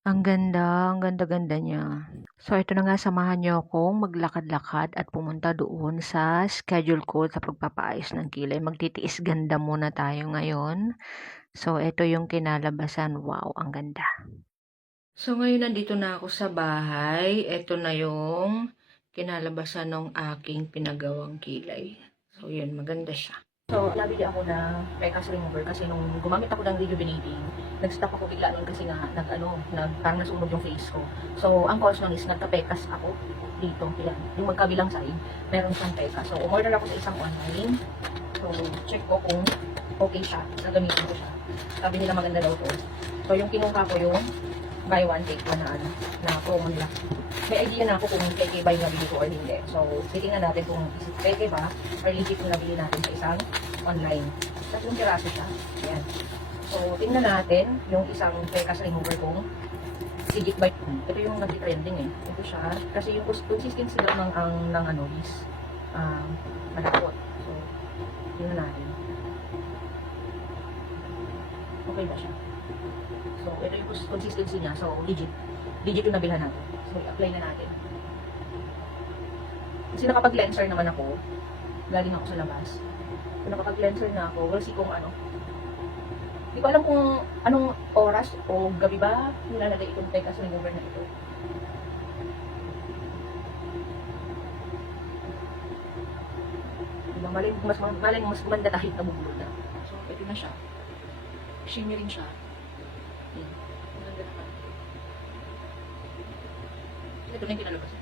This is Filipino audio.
Ang ganda-ganda niya. So, ito na nga, samahan niyo akong maglakad-lakad at pumunta doon sa schedule ko sa pagpapaayos ng kilay. Magtitiis ganda muna tayo ngayon. So, ito yung kinalabasan. Wow, ang ganda. So, ngayon nandito na ako sa bahay. Ito na yung kinalabasan ng aking pinagawang kilay. So, yun, maganda siya. So, nabili ako na Pecas remover kasi nung gumamit ako ng rejuvenating, nag-stop ako bigla nun kasi nga parang nasunog yung face ko. So, ang cause nun is nagka-Pecas ako dito. Yan, yung magkabilang side, meron siyang Pecas. So, umorder ako sa isang online. So, check ko kung okay siya. Gagamitin ko siya. Sabi nila maganda daw to. So, yung kinuha ko yung buy one take one na promo nila. May idea na ako kung PK buy nabili ko or hindi. So, titingnan natin kung PK ba or legit yung nabili natin sa isang online. Tatlong piraso siya. Ayan. So, tingnan natin yung isang Pecas remover kong legit buy. Ito yung nag-trending eh. Ito siya. Kasi yung consistency lang ng ano is malapot. So, tingnan natin. Okay ba siya? So, ito yung consistency niya. So, legit. Legit yung nabilhan natin. So, i-apply na natin. Kasi nakapag-cleanser naman ako. Galing ako sa labas. So, nakapag-cleanser na ako. We'll see kung ano. Hindi ko alam kung anong oras o gabi ba nilalagay itong Pecas remover na ito. Diba? Maling mas gumanda kahit nabubulol na. So, ito na siya. Shimmering siya. Yan. Maganda na. Ito na yung kinalabas.